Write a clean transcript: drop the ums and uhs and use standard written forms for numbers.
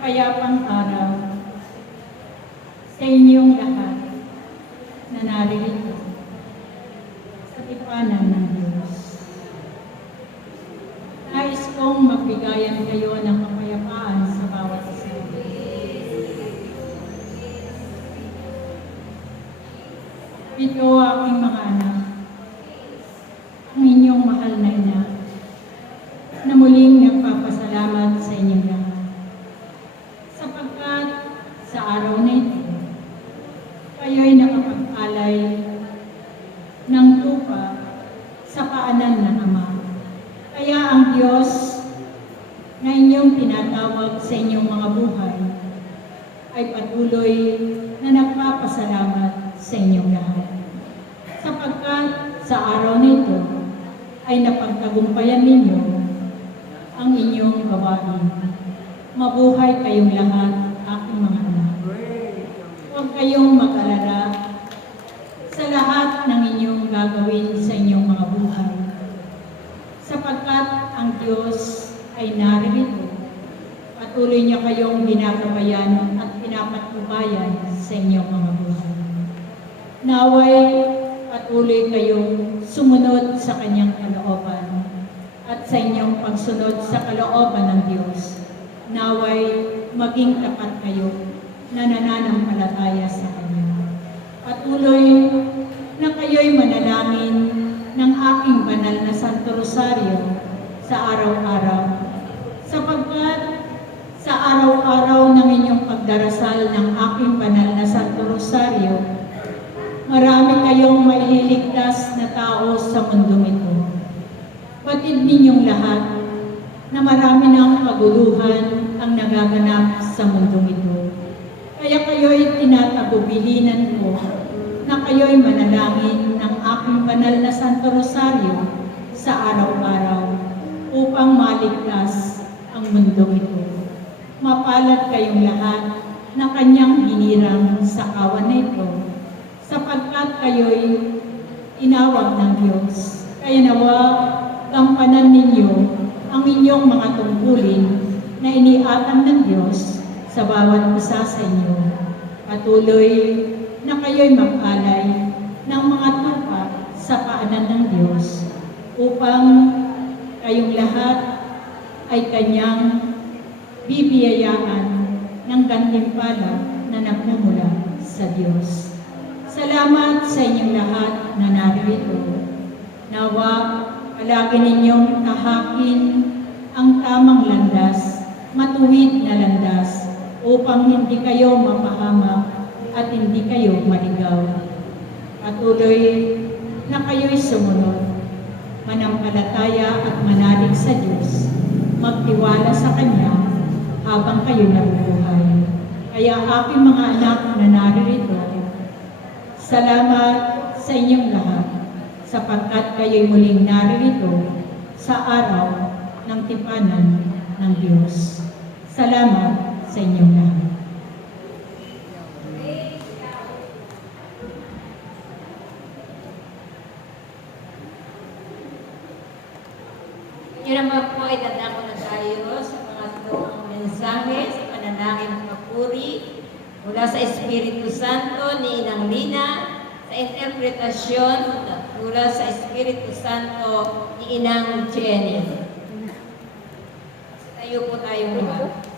Mapayapang araw sa inyong lahat na naririto sa tipanan ng Diyos. Nais kong mabigayan kayo ng kapayapaan sa bawat isa. Ito aking mga anak, ang inyong mahal na ina, na muling nagpapasalamat sa inyong lahat. Sapagkat sa araw na ito, kayo'y nakapag-alay ng tupa sa paanan ng Ama. Kaya ang Diyos na inyong tinatawag sa inyong mga buhay ay patuloy na nagpapasalamat sa inyong lahat. Sapagkat sa araw na ito ay napagtagumpayan ninyo ang inyong gawain. Mabuhay kayong lahat, aking mga anak. Huwag kayong mag-alala sa lahat ng inyong gagawin sa inyong mga buhay. Sapagkat ang Diyos ay naririto, patuloy niya kayong ginagabayan at pinapatnubayan sa inyong mga buhay. Naway patuloy kayong sumunod sa kanyang kalooban at sa inyong pagsunod sa kalooban ng Diyos. Naway maging tapat kayo na nananampalataya sa Kanya. Patuloy na kayo'y manalangin ng aking banal na Santo Rosario sa araw-araw sapagkat sa araw-araw ng inyong pagdarasal ng aking banal na Santo Rosario, marami kayong maililigtas na tao sa mundong ito. Batid ninyong lahat na marami ng kaguluhan ang nagaganap sa mundong ito. Kaya kayo'y tinatagubilinan ko na kayo'y manalangin ng aking banal na Santo Rosario sa araw-araw upang maligtas ang mundong ito. Mapalad kayong lahat na kanyang hinirang sa kawan na ito, sapagkat kayo'y inawag ng Diyos. Kaya nawa, gampanan ninyo ang inyong mga tungkulin na iniatang ng Diyos sa bawat isa sa inyo. Patuloy na kayo'y mag-alay ng mga tupa sa paanan ng Diyos upang kayong lahat ay kanyang bibiyayaan ng gantimpala na nagmumula sa Diyos. Salamat sa inyong lahat na narito. Nawa, palagi ninyong tahakin ang tamang landas, matuwid na landas, upang hindi kayo mapahamak at hindi kayo maligaw. Patuloy na kayo'y sumunod, manampalataya at manalig sa Diyos, magtiwala sa Kanya habang kayo nabubuhay. Kaya aking mga anak na naririto, salamat sa inyong lahat, sapagkat kayo'y muling naririto sa araw ng tipanan ng Diyos. Salamat sa inyong lahat. Yun naman po ay dadako na tayo sa pangatlong mensahe sa pananangin papuri mula sa Espiritu Santo ni Inang Lina sa interpretasyon mula sa Espiritu Santo ni Inang Jenny. Tayo po tayong lahat.